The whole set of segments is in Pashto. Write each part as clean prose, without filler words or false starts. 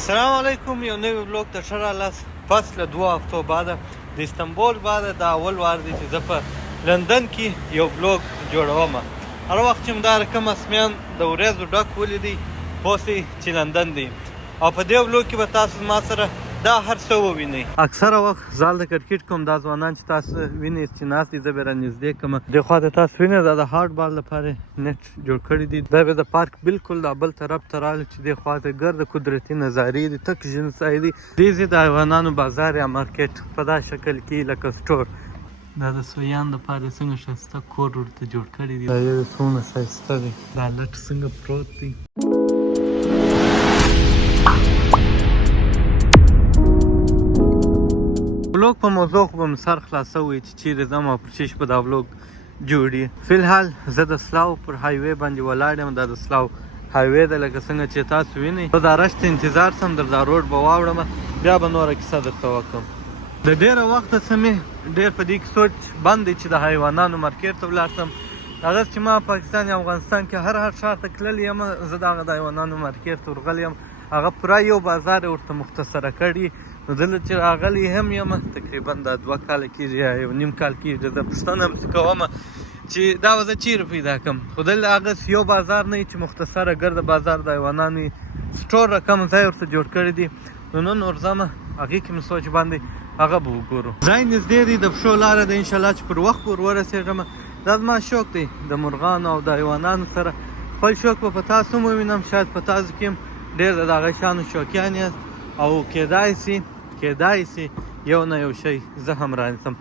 السلام علیکم. یو نوی بلوګ ته ښه راغلاست. پس له 2 هفتو بعده د استنبول بعده دا اول وار دی چې زه په لندن کې یو بلوګ جوړوم. هر وخت چې مې دا رقم اسمیان د وریځو ډک ولیدی پوه سئ چې لندن دی، او په دې بلوګ کې به تاسو ما سره دا هر څه ووینئ. اکثره وخت زال د کرکټ کوم دا ځوانان چې تاسو وینئ چې ناست دي، زه به رانږدې کړم. دې خوا ته تاسو وینئ دا د هارډ بال لپاره نټ جوړ کړی دی. دا به د پارک بالکل دا بل طرف ته رالو چې دې خوا ته ګرد قدرتي نظارې دي، تک ژوند ځای دی. دې ځای د حیوانانو بازار یا مارکیټ په دا شکل کې لکه سټور. دا د سویان دپاره څنګه ښایسته کور ورته جوړ کړی دی. دا یو څومره ښایسته دی. دا لټ څنګه پروت دی. بلوګ په موضوع خو به مې سر خلاصوي چې چیرې ځم او پر چیش به دا بلوګ جوړي. فلحال زه د سلاو پر هایوې باندې ولاړ یم. دا د سلاو هایوې ده لکه څنګه چې تاسو وینئ. زه دا رش ته انتظار سم در دا روډ به واوړم، بیا به نوره کیسه درته وکړم. د ډېره وخته څه مې ډېر په دې کې سوچ بند دی چې د حیوانانو مارکیټ ته ولاړ سم. هغه چې ما پاکستان یا افغانستان کې هر ښار ته تللی یم، زه د هغه د حیوانانو مارکیټ ته ورغلی یم. هغه پوره یو بازار یې ورته مختصره کړي. نو دلته چې راغلی هم یم تقریبا دا 2 کاله کېږي یا 1.5 کال کېږي. زه پوښتنه همسې کوم چې دا به زه چیرې پیدا کړم. خو دلته هغسې یو بازار نه وي چې مختصره ګرده بازار د حیوانانو سټور رقم ځای ورته جوړ کړی دی. نو نن ورځمه هغې کې مې سوچ باندې هغه به وګورو. ځای نږدې دی، د پښو لاره ده، انشاءالله چې پر وخت ور ورسېږم. دا زما شوق دی د مرغانو او د حیوانانو سره. خپل شوق به په تاسو هم ووینم، شاید په تاسو کې هم ډېر د هغه شیانو شوقیان یاست او کېدای سي یو نه یو شی زه هم رانیسم.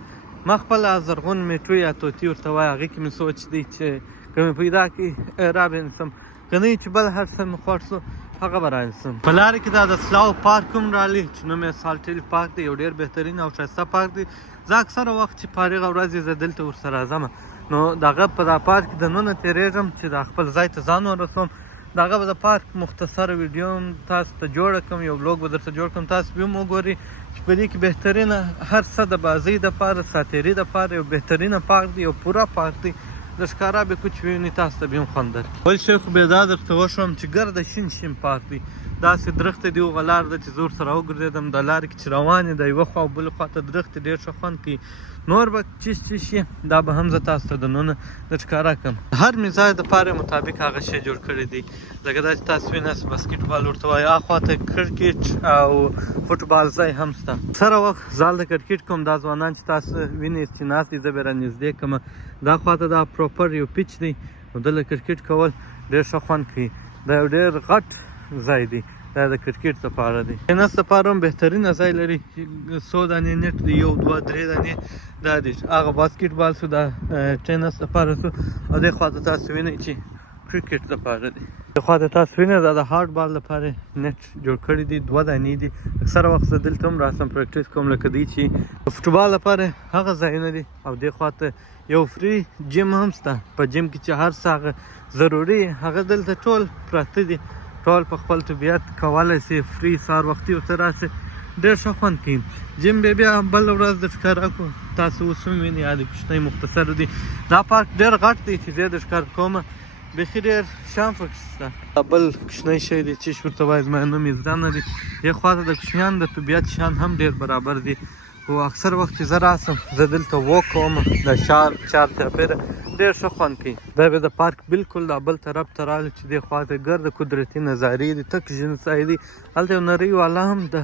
ما خپله زرغون میټو یا طوطي ورته وایي، هغې کې مې سوچ دی چې که مې پیدا کړي را به نیسم، که نه چې بل هر څه مې خوښ سو هغه به رانیسم. په لاره کې دا د سلاو پارک هم راغلی چې نوم یې سالټ هیل پارک دی. یو ډېر بهترین او ښایسته پارک دی. زه اکثره وخت چې فارغه ورځ یې زه دلته ورسره راځم، نو د هغه په دا پارک کې دننه تېرېږم چې د خپل ځای ته ځان ورسوم. د هغه به د پارک مختصره ویډیو هم تاسو ته جوړه کړم، یو بلوګ به درته جوړ کړم، تاسو به هم وګورئ چې په دې کې بهترینه هر څه د بازۍ دپاره، ساتیري دپاره یو بهترینه پارک دی، یو پوره پارک دی. د ښکارا به کوچ وینئ تاسو ته به هم خوند درکړي. بل شی خو بیا دا درته وښیم چې ګرده شین پارک دی. داسې درخته دی، هغه لار ده چې زه ورسره وګرځېدم. د لارې کې چې روان یې د یوه خوا او بلې خوا ته درخت ډېر ښه خوند کوي. نور به چیش یې دا به هم زه تاسو ته دننه در ښکاره کړم. هر مزاج دپاره مطابق هغه شی جوړ کړی دی. لکه دا چې تاسو وینئ باسکټ بال ورته وایي، هاخوا ته کرکټ او فوټبال ځای هم شته. اکثره وخت زال د کرکټ کوم دا ځوانان چې تاسو وینئ چې ناست دي، زه به رانږدې کړم. دا خوا ته دا پروپر یو پیچ دی، نو دلته کرکټ کول ډېر ښه خوند کوي. دا یو ډېر غټ ځای دی، دا د کرکټ دپاره دی. ټینس دپاره هم بهترینه ځای لري. 100 دانې نټ دی، 1 2 3 دانې دا دی. هغه باسکټ بال سو، دا ټینس دپاره سو، او دې خوا ته تاسو وینئ چې کرکټ دپاره دی. دې خوا ته تاسو وینئ دا د هارډ بال لپاره نټ جوړ کړی دی. 2 دانې دي. اکثره وخت زه دلته هم راسم پریکټیس کوم، لکه دی چې د فوټبال لپاره هغه ځایونه دي. او دې خوا ته یو فری جیم هم شته. په جیم کې چې هر څه هغه ضروري هغه دلته ټول پراته دي. ټول په خپل طبیعت کولی سي فری سهار وختي ورته راسي، ډېر ښه خوند کوي. جیم بیا بل ورځ د ښکاره کړو، تاسو اوس هم وینئ یادې کوچنی مختصر دی. دا پارک ډېر غټ دی چې زه یې د ښکار کومه، بیخي ډېر شیان پکې شته. بل کوچنی شی دی چې ورته وایي، زما نوم یې زده نه دی. دې خوا ته د کوچنیانو د طبیعت شیان هم ډېر برابر دي. خو اکثر وخت چې زه راسم، زه دلته وک کوم، د ښار چارچاپېره ډېر ښه خوند کوي. دا به د پارک بالکل دا بل طرف ته رالو چې دې خوا ته ګرده قدرتي نظارې دي، تک ژوند ځای دی. هلته یو نرۍ واله هم ده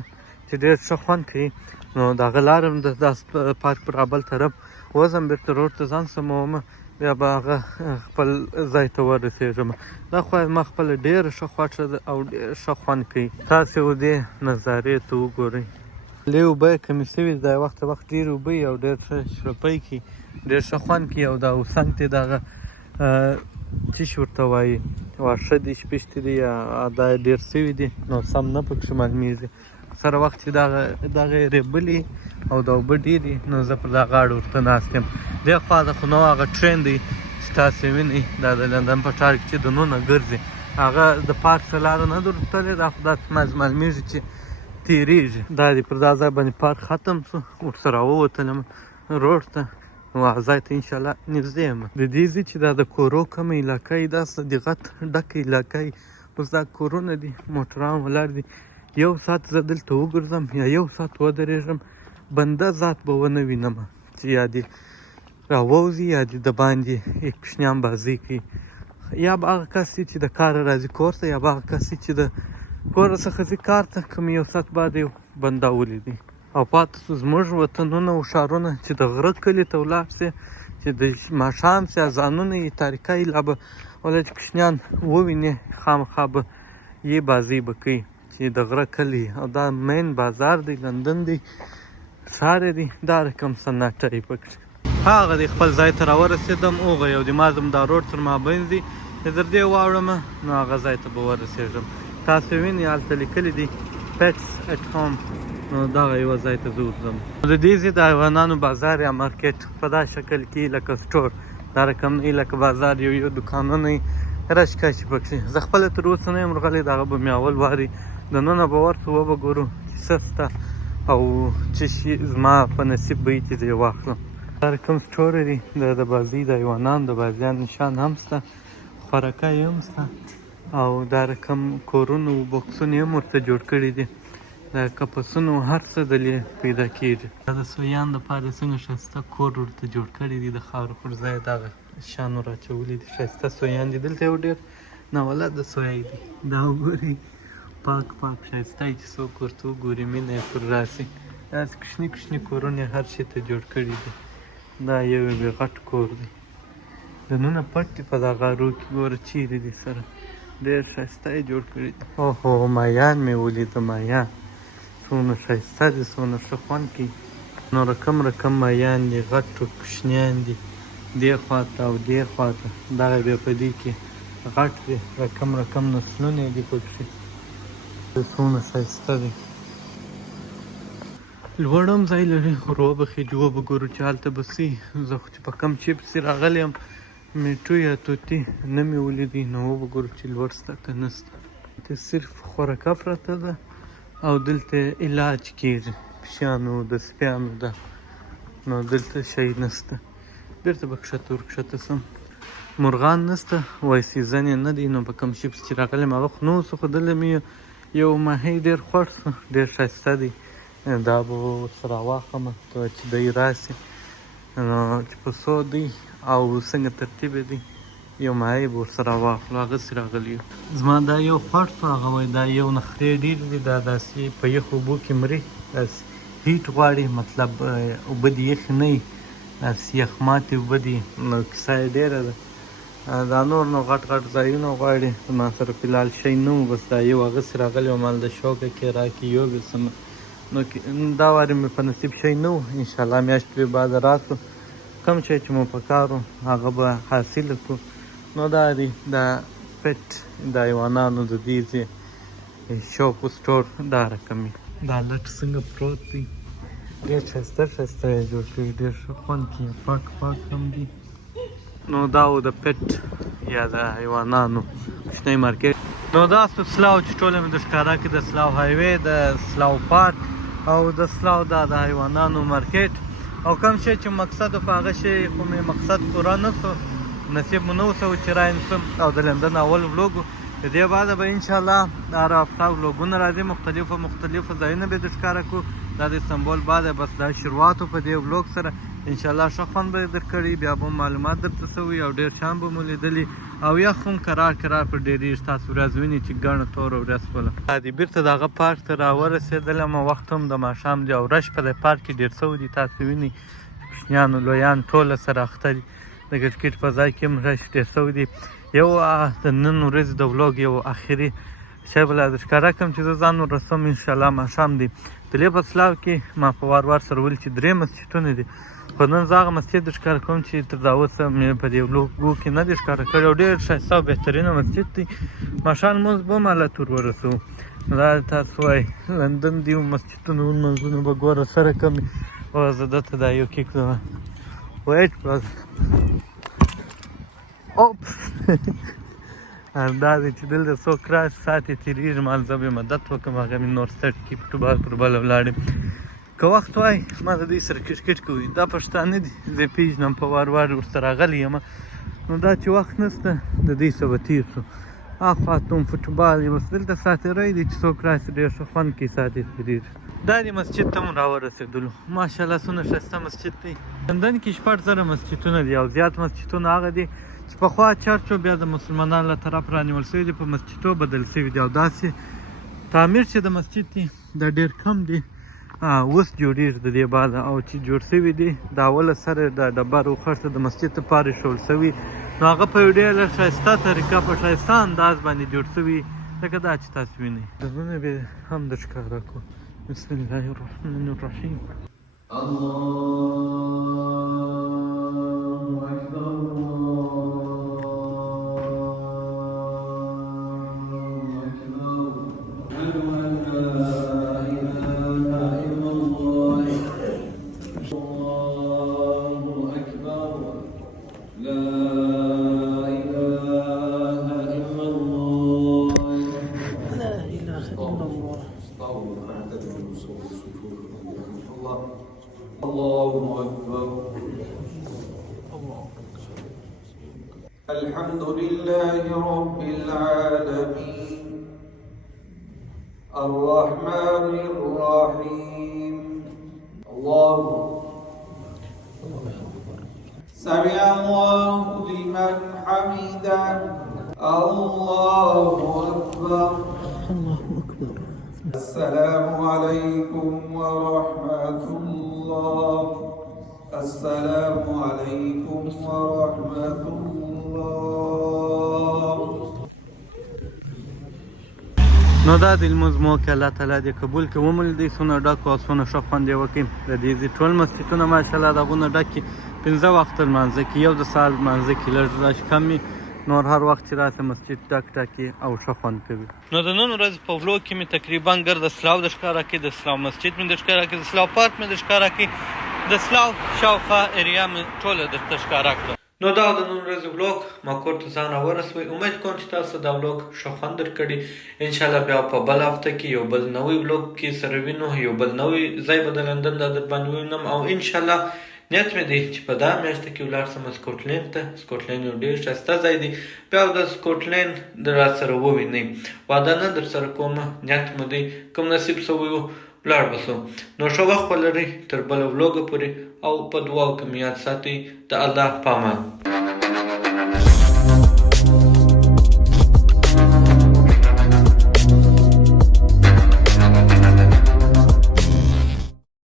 چې ډېر ښه خوند کوي. نو د هغه لاره هم د پارک پر بل طرف وځم، بېرته روډ ته ځان سموم، بیا به هغه خپل ځای ته ورسېږم. دا خوا زما خپله ډېره ښه خوښه ده او ډېر ښه خوند کوي. تاسې و دې نظارې ته وګورئ. لې اوبه یې کمې شوي، دا وخت ډېرې اوبه وي او ډېر ښه شړپی کوي، ډېر ښه خوند کوي. او دا اوسنګ ته د هغه څه شي ورته وایي، واښه دي، شپېشتې دي، یا دا ډېر سوي دي، نو سم نه پکښې معلومېږي. اکثره وخت چې دغه ریبلي او د اوبه ډېرې، نو زه پر دا غاړه ورته ناست یم. دې خوا ته خو نو هغه ټرین دی چې تاسې وینئ، دا د لندن په ښار کې چې دننه ګرځي، هغه د پارک څخه لاره نه ده ورتلې. دا خو داسې معلومېږي چې تېرېږي. دا دې پر دا ځای باندې پارک ختم شو، ورسره ووتلم روډ ته. ځای ته انشاءالله نږدې یم. د دې ځای چې دا د کورو کومه علاقه یې، دا د غټ ډکه علاقه یې. اوس دا کورونه دي، موټران ولاړ دي، یو ساعت زه دلته وګرځم یا یو ساعت ودرېږم بنده ذات به ونه وینم چې یا دې راووځي یا دې د باندې کوشنیان بازۍ کوي یا به هغه کس چې د کاره راځي کور ته یا به هغه کس چې د کوره څخه ځي کار ته کوم یو ساعت بعد یو بنده ولیدي او پاتې سو زموږ وطنونه او ښارونه چې د غره کلي ته ولاړ سي چې د ماښام سي اذانونه یې تاریکۍ لا به ولا چې کوشنیان وویني خامخا به یې بازۍ به کوي چې د غره کلي او دا مین بازار دی لندن دی ښار دی دا رقم سناټه یې پکښې هغه د خپل ځای ته راورسېدم هغه یو د مازم دا روډ تر مابین دي چې تر دې واوړمه نو هغه ځای ته به ورسېږم تاسو وینئ هلته لیکلي دي پټس اټ هوم نو دغه یوه ځای ته زه ورځم د دې ځای د حیوانانو بازار یا مارکیټ په دا شکل کې لکه سټور دا رقم نه لکه بازار یو دوکانونه یې رش کشي پکښې زه خپله تر اوسه نه یم راغلی د هغه به مې اول واري دننه به ورته وبه ګورو چې څه شته او څه شي زما په نصیب به وي چې زه یې واخلم دا رقم سټور دی د بازۍ د حیوانانو د بازیانو نشان هم شته خوراکۍ هم شته او دا رقم کورونه و بکسونه هم ورته جوړ کړي دي د کپسونو هر څه دلې پیدا کېږي دا د سویانو دپاره څنګه ښایسته کور ورته جوړ کړي دي د خاورو پر ځای دغه شیان ور اچولي دي ښایسته سویان دي دلته یو ډېر ناولده سوی دی دا وګورئ پاک پاک ښایسته چې څوک ورته وګوري مینه یې پر راسي داسې کوچني کوچني کورونه یې هر شي ته جوړ کړي دي دا یو غټ کور دی دننه پټ دی په دا غارو کې ګوره چیرې دي سره ډېر ښایسته یې جوړ کړي دي اوهو مایان مې ولیده مایان څومره ښایسته دي څومره ښه خوند کوي نو رقم رقم مایان دي غټ او کوچنیان دي دې خواته او دې خواته دغه بیا په دې کې غټ دی رقم رقم نسلونه یې دي پکښې څومره ښایسته دی لوړ هم ځای لري ور وبخېږي وبه ګورو چې هلته به څه زه خو چې په کم چې پسې راغلی یم میټو یا توتي نه مې ولیدی نو وبه ګورو چې لوړ شته که نه شته دلته صرف خوراکه پرته ده او دلته علاج کېږي پشیانو د سپیانو ده نو دلته شی نشته بېرته به کښته ورکښته سم مرغان نشته وایي سیزن یې نه دی نو په کم شي پسې چې راغلی یم هغه خو نه اوسه خو دلته مې یو ماهی ډېر خوښ شو ډېر ښایسته دی دا به ورسره واخلم چې دی راسي نو چې په څو دی او څنګه ترتیب دی یو ماهی به ورسره واخلو هغسې راغلی یو زما دا یو خوښ شو هغه وایي دا یو نخرې ډېر دي دا داسې په یخو اوبو کې مري داسې هیټ غواړي مطلب اوبه دې یخې نه وي داسې یخ ماتې اوبه دي نو کیسه یې ډېره ده دا نور نو غټ غټ ځایونه غواړي ما سره فلحال شی نه و بس دا یو هغسې راغلی وم هلته شوکه کې راکړي یو بېسم نو دا وارې مې په نصیب شی نه و انشاءالله میاشت بې بعده راتلو کم شی چې مو په کار و هغه به حاصله کړو نو دا دی دا پټ د حیوانانو د دې ځای شاپ سټور دا رقم دا لټ څنګه پروت دی ډېر ښایسته ښایسته یې جوړ کړي ډېر ښه خوند کوي پاک پاک هم دي نو دا و د پټ یا د حیوانانو کوچنی مارکیټ نو دا سلاو چې ټوله مې د ښکاره کړي د سلاو هایوې د سلاو پارک او د سلاو دا د حیوانانو مارکیټ او کوم شی چې مقصد و په هغه شی خو مې مقصد پوره نه شو نصیب مو نه وشو چې رایم شم او د لندن اول ولوګ د دې بعده به انشاءالله هر هفته ولوګونه راځي مختلفو ځایونه به یې ښکاره کړو دا د استنبول بعده بس دا شروعات په دې ولوګ سره انشاءالله ښه خوند به یې درکړي بیا به معلومات درته شوي او ډېر شیان به مو لیدلي او یخ هم کرار پر ډېرېږي تاسو ورځ وینئ چې ګڼه توره ورځ شوله دا دې بېرته د هغه پارک ته راورسېدلم وخت هم د ماښام دی او رش په دې پارک کې ډېر شوی دي تاسو وینئ کوچنیانو لویان ټوله سره اخته دي د کرکټ په ځای کې هم رش ډېر شوی دی یو د نن ورځې د ولوګ یو اخري شی به لا درښکاره کړم چې زه ځان ورسوم انشاءالله ماښام دی د دې په سلاو کې ما په وار سره ویل چې 3 مسجدونه دي خو نن زه هغه مسجد درښکاره کوم چې تر دا اوسه مې په دې ولوګو کې نه دي ښکاره کړی او ډېر ښایسته او بهترینه مسجد دی ماښام لمونځ به هم هلته ور ورسوو دا تاسو وایي لندن دی مسجدونه لمونځونه به ګوره سره کم او زه دلته دا یو کیک کړم ویټ اوپس دا دی چې دلته څوک راشي ساعت یې تېرېږي مال زه به یې مدد وکړم هغه مې نور سټ کي فوټبال پر بله ولاړ که وخت وای ما د دوی سره کرکټ کوي دا پښتانه دي زه یې پېژنم په وار ورسره راغلی یم نو دا چې وخت نشته د دوی څه به تېر شو خاتون فوټبال یې بس دلته ساتیری دی چې څوک راسي ډېر ښه خوند کوي ساتي تېرېږي. دا دې مسجد ته مو راورسېدلو. ماشاءالله څومره ښایسته مسجد دی. لندن کې 6 مسجدونه دي او زیات مسجدونه هغه دي چې پخوا چرچ و بیا د مسلمانانو له طرف رانیول شوي دي په مسجدو بدل شوي دي او داسې تعمیر چې د مسجد دی دا ډېر کم دی اوس جوړېږي د دې بعده او چې جوړ شوي دي د اوله سره د ډبرو خښته د مسجد لپاره ایښول شوي نو هغه په یو ډېره ښایسته طریقه په ښایسته انداز باندې جوړ شوي لکه دا چې تاسو وینئ. درونه به هم در ښکاره کړو. بسم الله الرحمن الرحیم. الله اکبر الحمد لله رب العالمين الرحمن الرحيم الله سمع الله لمن حمده الله أكبر السلام عليكم ورحمة الله السلام عليكم ورحمة الله. نو دا د لمونځ موقع الله تعالی دې قبول کړي ومولیدئ څونه ډک او څونه ښه خوند یې وکړي د دې ټول مسجدونه ماشاءالله د هغونه ډک کړي 15 وخته لمانځه کې یو د سهار لمانځه کې لږ رش کم وي نور هر وخت چې راسه مسجد ډک ډکي او ښه خوند کوي. نو د نن ورځ په ولوګ کې مې تقریبا ګرد د سلاو د ښکاره کړي د سلاو مسجد مې د ښکاره کړي د سلاو پارک مې د ښکاره کړي د سلاو شاوخوا ایریا مې ټوله درته ښکاره کړه. نو دا د نن ورځې ولوګ ما کور ته ځان راورسوئ. امید کوم چې تاسو دا ولوګ ښه خوند درکړي. انشاءالله بیا په بل هفته کې یو بل نوی ولوګ کې سره وینو یو بل نوی ځای به د لندن دا در باندې ووینم او انشاءالله نیت مې دی چې په دا میاشته کې ولاړ شم سکاټلند ته. سکاټلند یو ډېر ښایسته ځای دی بیا د سکاټلند را سره ووینئ. وعده نه در سره کومه نیت مې دی کوم نصیب شوی و ولاړ به شو. نو ښه وخت ولرئ تر بله ولوګه پورې او په دعاو کې مې یاد ساتئ د الله په امان.